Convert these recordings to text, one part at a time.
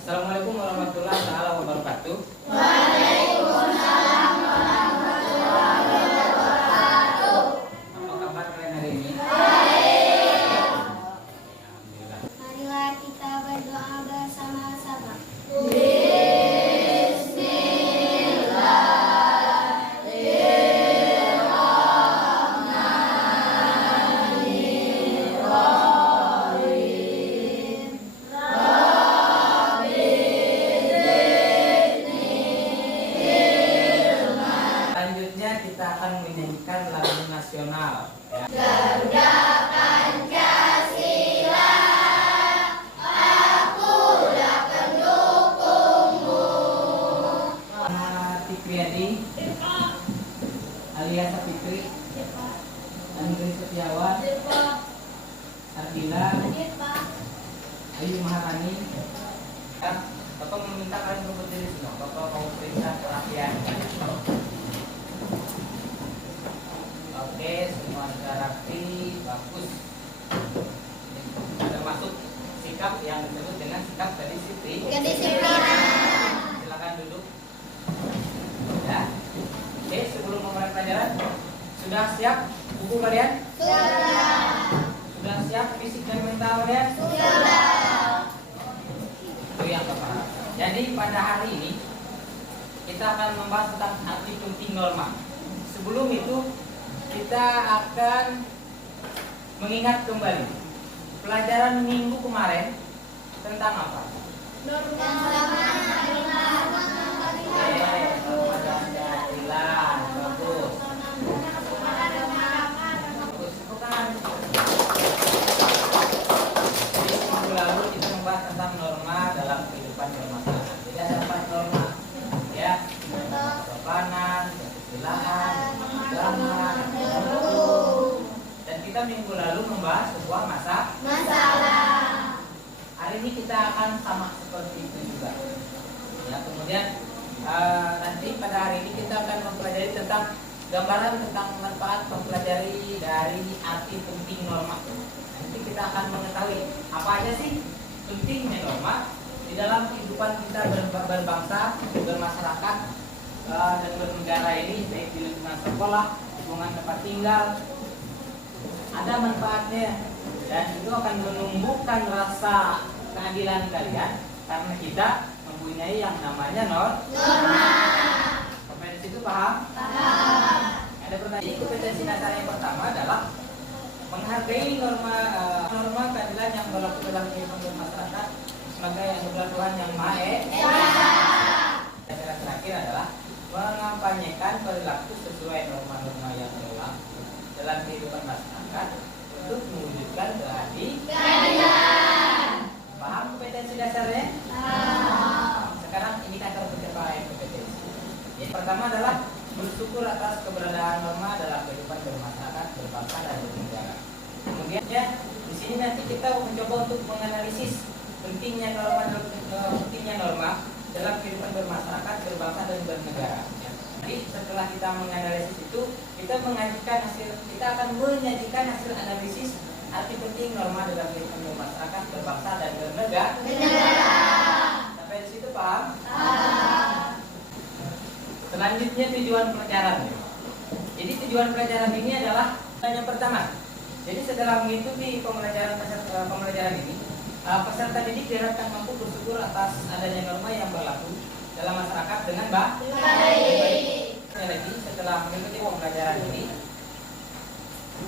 Assalamualaikum warahmatullahi wabarakatuh. Waalaikumsalam warahmatullahi wabarakatuh. Apa kabar kalian hari ini? Baik. Alhamdulillah. Marilah kita berdoa bersama-sama. Selanjutnya kita akan menyanyikan lagu nasional. Ya. Garuda Pancasila, akulah pendukungmu. Fitriadi alias Fitri, Andri Setiawan, Ardila, Ayu Maharani. Ya, Bapak meminta kalian untuk berdiri semua. Bapak mau perintah perhatian. Oke, semua sudah rapi, bagus. Termasuk sikap yang disebut dengan sikap kedisiplinan. Kedisiplinan. Silakan duduk. Ya. Oke, sebelum memulai pelajaran, sudah siap buku kalian? Sudah. Sudah siap fisik dan mental kalian? Sudah. Itu yang pertama. Jadi pada hari ini kita akan membahas tentang arti penting norma. Sebelum itu kita akan mengingat kembali pelajaran minggu kemarin tentang apa? Norma. Norma Pancasila. Bagus. Bagus. Bukan. Jadi minggu lalu kita membahas tentang norma dalam kehidupan bermasyarakat. Jadi ada 4 norma, ya. Kesopanan, kesusilaan, agama, dan kita minggu lalu membahas sebuah Masalah. Hari ini kita akan sama seperti itu juga. Ya, kemudian nanti pada hari ini kita akan mempelajari tentang gambaran tentang manfaat mempelajari dari arti penting norma. Nanti kita akan mengetahui apa aja sih pentingnya norma di dalam kehidupan kita berbangsa, bermasyarakat, dan bernegara ini, baik di lingkungan sekolah, lingkungan tempat tinggal. Ada manfaatnya dan itu akan menumbuhkan rasa keadilan kalian karena kita mempunyai yang namanya Norma. Sampai di situ paham? Paham. Ada pertanyaan. Jadi kompetensi dasar yang pertama adalah menghargai norma keadilan yang berlaku dalam kehidupan masyarakat sebagai adalah Tuhan yang Maha Esa. Dasar terakhir adalah mengampanyekan perilaku sesuai norma-norma yang berlaku dalam kehidupan masyarakat untuk mewujudkan keadilan. Paham kompetensi dasarnya? Sekarang indikator pencapaian kompetensi. Yang pertama adalah bersyukur atas keberadaan norma dalam kehidupan bermasyarakat, berbangsa dan bernegara. Kemudian ya, di sini nanti kita mencoba untuk menganalisis pentingnya norma dalam kehidupan bermasyarakat, berbangsa dan bernegara. Jadi setelah kita menganalisis itu, kita akan menyajikan hasil analisis arti penting norma dalam kehidupan bermasyarakat, berbangsa dan bernegara. Sampai di situ paham? Selanjutnya tujuan pelajaran. Jadi tujuan pelajaran ini adalah yang pertama. Jadi setelah mengikuti pembelajaran ini, peserta didik diharapkan mampu bersyukur atas adanya norma yang berlaku dalam masyarakat dengan baik. Lagi setelah mengikuti pembelajaran ini,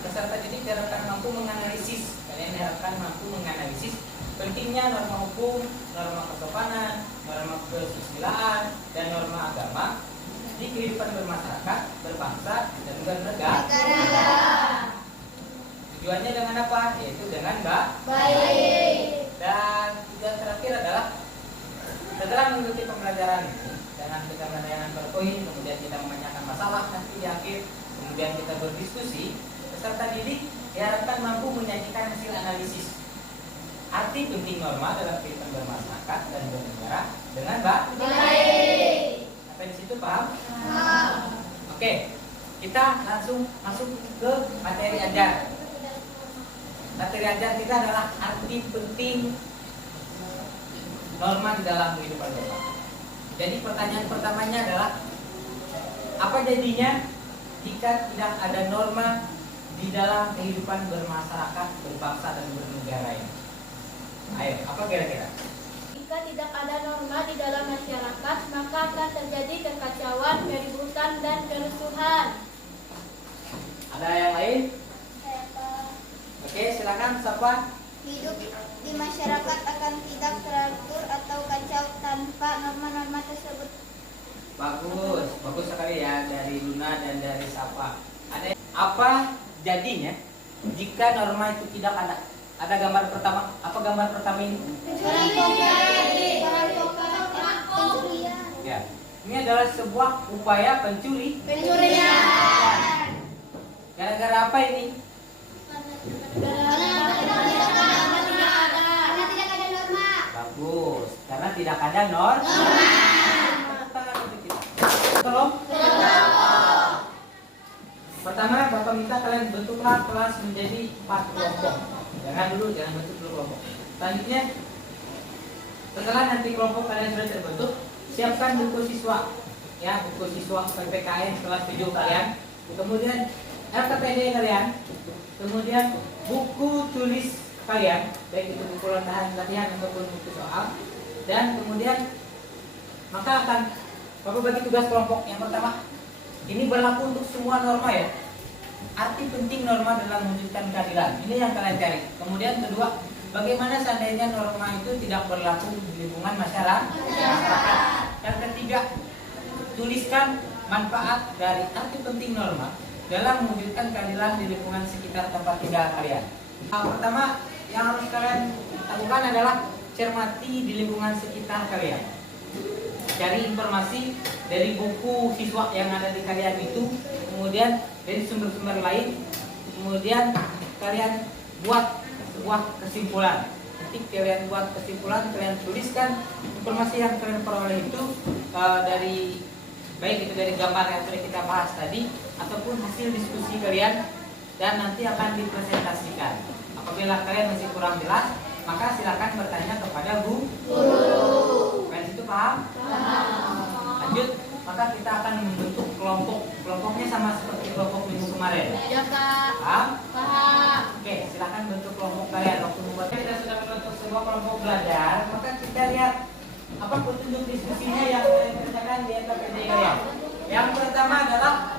peserta didik diharapkan mampu menganalisis. Kalian diharapkan mampu menganalisis pentingnya norma hukum, norma kesopanan, norma kesusilaan, dan norma agama di kehidupan bermasyarakat, berbangsa, dan bernegara. Tujuannya dengan apa? Yaitu dengan baik. Dan tujuan terakhir adalah setelah mengikuti pembelajaran ini dengan kita menanyakan per poin, kemudian kita menanyakan masalah nanti di akhir, kemudian kita berdiskusi, peserta didik diharapkan mampu menyajikan hasil analisis arti penting norma dalam kehidupan bermasyarakat dan bernegara dengan baik. Sampai di situ paham? Oke, kita langsung masuk ke materi ajar. Materi ajar kita adalah arti penting norma di dalam kehidupan bersama. Jadi pertanyaan pertamanya adalah apa jadinya jika tidak ada norma di dalam kehidupan bermasyarakat, berbangsa dan bernegara ini? Ayo, apa kira-kira? Jika tidak ada norma di dalam masyarakat, maka akan terjadi kekacauan, keributan, dan kerusuhan. Ada yang lain? Oke, silakan siapa? Hidup di masyarakat akan tidak teratur atau kacau tanpa norma-norma tersebut. Bagus, bagus sekali ya dari Luna dan dari Sapa. Ada apa jadinya jika norma itu tidak ada? Ada gambar pertama. Apa gambar pertama ini? Ya, ini adalah sebuah upaya Pencurian. Gara-gara apa ini? Karena tidak ada norma. Bagus, karena tidak ada norma. Tangan untuk kita. Tolong. Pertama, Bapak minta kalian bentuklah kelas menjadi 4 kelompok. Jangan bentuk dulu kelompok. Selanjutnya, setelah nanti kelompok kalian sudah terbentuk, siapkan buku siswa. Ya, buku siswa PPKN kelas 7 kalian. Kemudian RKPD kalian. Kemudian buku tulis kalian, baik itu buku latihan ataupun buku soal. Dan kemudian maka akan Bapak bagi tugas kelompok. Yang pertama, ini berlaku untuk semua norma ya. Arti penting norma dalam mewujudkan keadilan. Ini yang kalian cari. Kemudian kedua, bagaimana seandainya norma itu tidak berlaku di lingkungan masyarakat. Yang ketiga, tuliskan manfaat dari arti penting norma dalam mewujudkan keadilan di lingkungan sekitar tempat tinggal kalian. Hal pertama yang harus kalian lakukan adalah cermati di lingkungan sekitar kalian. Cari informasi dari buku siswa yang ada di kalian itu, kemudian dari sumber-sumber lain, kemudian kalian buat sebuah kesimpulan. Ketika kalian buat kesimpulan, kalian tuliskan informasi yang kalian peroleh itu dari baik itu dari gambar yang sudah kita bahas tadi ataupun hasil diskusi kalian, dan nanti akan dipresentasikan. Apabila kalian masih kurang jelas, maka silakan bertanya kepada guru. Kalian situ paham? Lanjut, maka kita akan membentuk kelompok. Kelompoknya sama seperti kelompok minggu kemarin. Ya, Kak. Paham? Paham. Oke, silakan bentuk kelompok kalian. Waktu membuatnya kita sudah membentuk sebuah kelompok belajar, maka kita lihat apa petunjuk diskusinya yang kalian kerjakan di RKPD kalian. Yang pertama adalah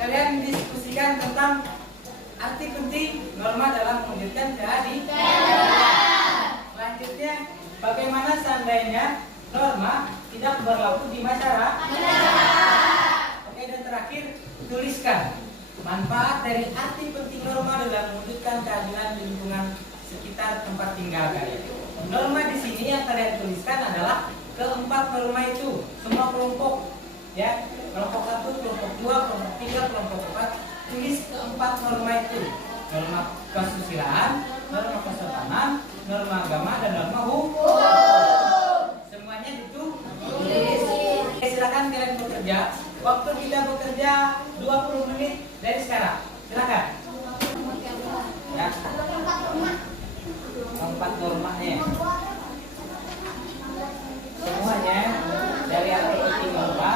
kalian diskusikan tentang arti penting norma dalam mewujudkan keadilan. Selanjutnya, bagaimana seandainya norma tidak berlaku di masyarakat. Oke, dan terakhir, tuliskan manfaat dari arti penting norma dalam mewujudkan keadilan di lingkungan sekitar tempat tinggal kalian. Norma di sini yang kalian tuliskan adalah keempat norma itu, semua kelompok, ya, kelompok 1, kelompok 2, kelompok 3, kelompok 4, tulis keempat norma itu, norma kesusilaan, norma kesopanan, norma agama, dan norma hukum. Semuanya ditulis. Oke, silakan kalian bekerja. Waktu kita bekerja 20 menit dari sekarang. Silakan. Ya. Keempat normanya. Semuanya dari arti penting norma.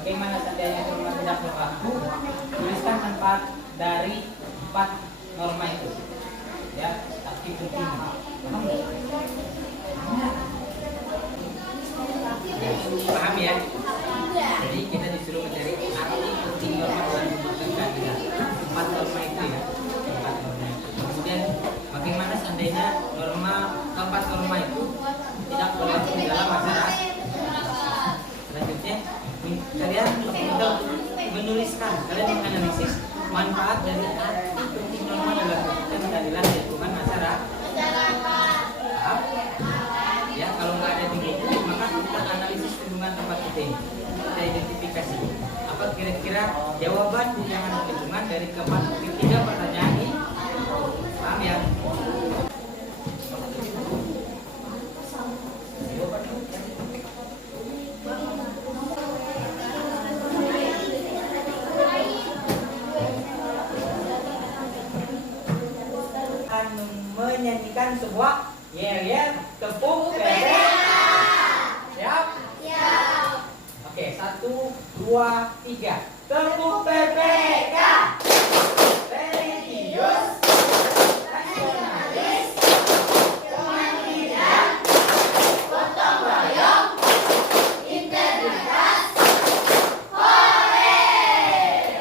Bagaimana seandainya norma tidak berlaku? Tuliskan manfaat dari 4 norma itu. Ya, arti penting. Paham nggak? Paham ya? Jadi kita disuruh mencari arti penting norma dalam mewujudkan keadilan. 4 norma itu ya. 4 norma itu. Kemudian bagaimana seandainya keempat norma itu tidak berlaku di dalam masyarakat. Selanjutnya, kalian tinggal menuliskan, kalian menganalisis manfaat dari arti penting norma dalam mewujudkan keadilan di lingkungan masyarakat. Paham? Ya, kalau nggak ada di buku, maka kita analisis lingkungan tempat kita ini. Kita identifikasi apa kira-kira jawaban yang ada di lingkungan dari ketiga pertanyaan ini. Paham ya? Akan menyanyikan sebuah Yel, tepuk PPK. Siap? Siap. Oke, 1, 2, 3. Tepuk PPK. Religius, nasionalis, kemandirian, gotong royong, integritas. Hore!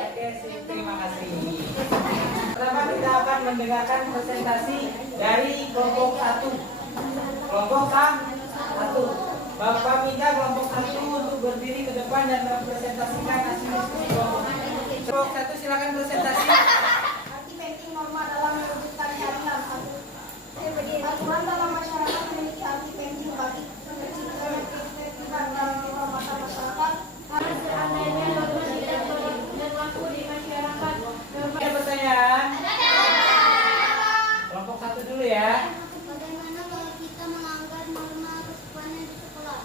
Oke, sip, terima kasih. Pertama kita akan mendengarkan presentasi dari kelompok 1. Kelompok 1. Bapak minta kelompok 1 untuk berdiri ke depan dan mempresentasikan hasil diskusi kelompok. Kelompok 1 silakan presentasi. Arti penting norma dalam mewujudkan keadilan. Aturan dalam masyarakat memiliki arti penting bagi terciptanya ketertiban dalam kehormatan masyarakat. Karena seandainya norma tidak berlaku di masyarakat, Ada pertanyaan? Kelompok 1 dulu ya. Bagaimana kalau kita melanggar norma kesopanan di sekolah?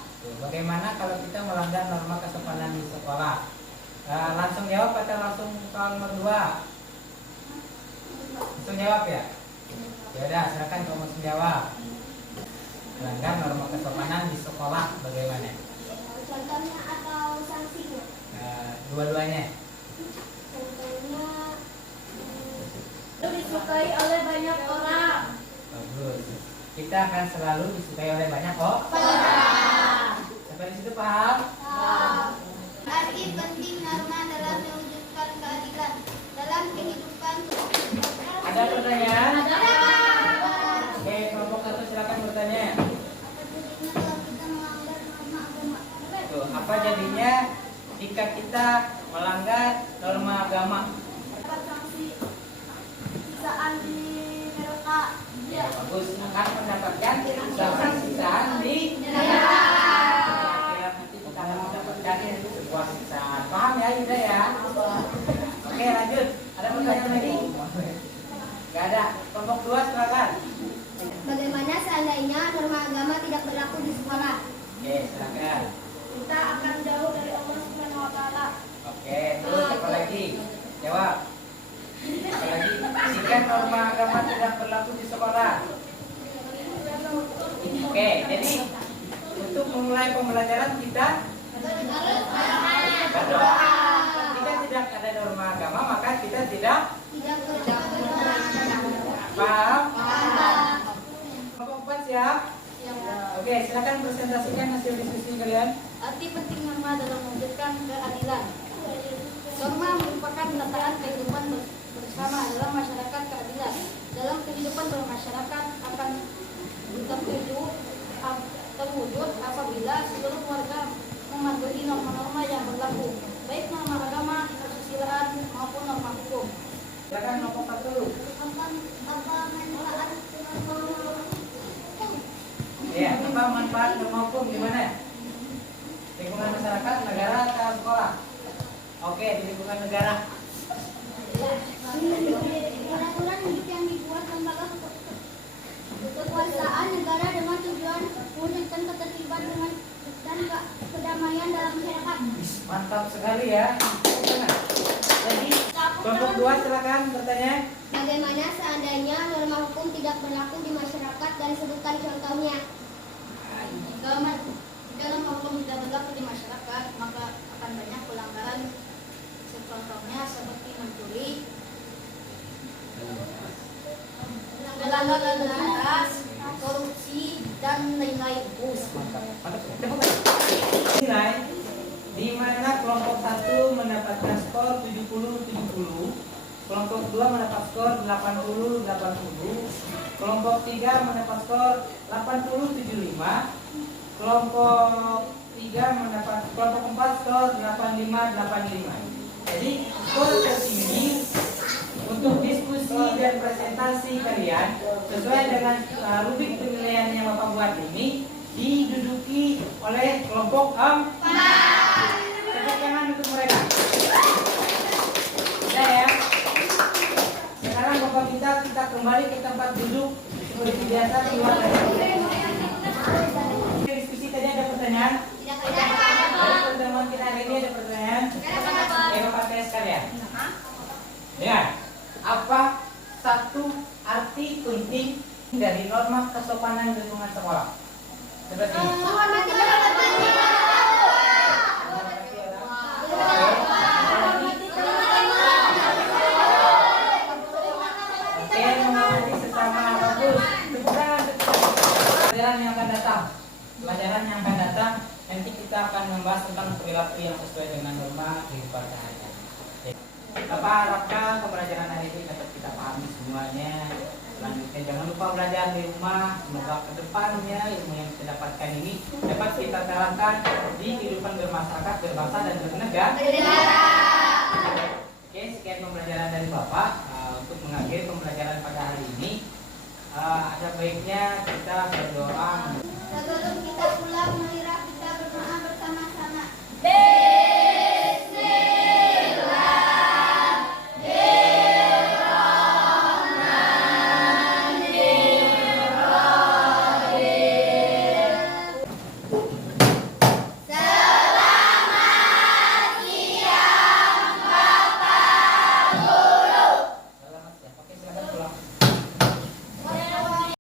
Bagaimana kalau kita melanggar norma kesopanan di sekolah? Langsung jawab atau langsung soal nomor 2? Langsung jawab ya? Ya udah, silakan kamu langsung jawab. Melanggar norma kesopanan di sekolah bagaimana? Contohnya atau sanksinya? Dua-duanya. Contohnya disukai oleh banyak orang. Bagus. Kita akan selalu disukai oleh banyak kok. Sampai di situ paham? arti penting norma dalam mewujudkan keadilan dalam kehidupan. Ada pertanyaan? Oke, kelompok 1 silakan bertanya. Apa jadinya kalau kita melanggar norma agama? Tuh, apa jadinya jika kita melanggar norma agama? Dapat sanksi sisaan di neraka. Ya, bagus. Akan mendapatkan sanksi siksaan di Neraka. Kira nanti kita akan mendapatkan sebuah siksaan. Paham ya, Yuda ya? Oke, lanjut. Ada pertanyaan lagi? Gak ada. Kelompok 2 silakan. Bagaimana seandainya norma agama tidak berlaku di sekolah? Oke, silakan. Kita akan jauh dari Allah Subhanahu wa taala. Oke, terus apa lagi? Jawab. Apa lagi? Jika norma agama tidak berlaku di sekolah. Oke, jadi untuk memulai pembelajaran kita berdoa. Jika tidak ada norma agama, maka kita tidak Tidak berdoa. paham. Kelompok 4 siap? Oke, silakan presentasikan hasil diskusi kalian. Arti penting norma dalam mewujudkan keadilan. Norma merupakan penataan kehidupan bersama dalam masyarakat keadilan. Dalam kehidupan bermasyarakat akan terwujud apabila seluruh warga mematuhi norma-norma yang berlaku, baik norma agama, kesusilaan maupun norma hukum. Silakan kelompok 1. Apa manfaat norma? Ya, apa manfaat norma hukum gimana? Lingkungan masyarakat, negara, atau sekolah? Oke, di lingkungan negara. Peraturan hidup yang dibuat lembaga kekuasaan negara dengan tujuan mewujudkan ketertiban dan kedamaian dalam masyarakat. Mantap sekali ya. Jadi, kelompok 2 silakan bertanya. Bagaimana seandainya norma hukum tidak berlaku di masyarakat dan sebutkan contohnya? Jika norma hukum tidak berlaku di masyarakat, maka akan banyak pelanggaran. Contohnya seperti mencuri, melanggar lalu lintas, korupsi, dan lain-lain. Nilai di mana kelompok 1 mendapatkan skor 70-70, kelompok 2 mendapat skor 80-80, kelompok 3 mendapat skor 80-75, kelompok 4 skor 85-85. Jadi skor tertinggi untuk diskusi dan presentasi kalian sesuai dengan rubrik penilaian yang Bapak buat ini diduduki oleh kelompok 4. Tepuk tangan untuk mereka. Sudah ya. Sekarang Bapak kita kembali ke tempat duduk seperti biasa keluar dari diskusi. Tadi ada pertanyaan? Dari pertemuan kita hari ini ada pertanyaan? Bapak tanya sekalian. Ya, apa satu arti penting dari norma kesopanan lingkungan sekolah. Seperti ini. Menghormati orang tua. Oke, menghormati sesama bagus. Pelajaran yang akan datang, nanti kita akan membahas tentang perilaku yang sesuai dengan norma kehidupan sehari-hari. Bapak harapkan pembelajaran hari ini dapat kita pahami semuanya. Selanjutnya jangan lupa belajar di rumah. Semoga kedepannya ilmu yang kita dapatkan ini dapat kita terapkan di kehidupan bermasyarakat, berbangsa dan bernegara. Oke, sekian pembelajaran dari Bapak. Untuk mengakhiri pembelajaran pada hari ini, ada baiknya kita berdoa. Sebelum kita pulang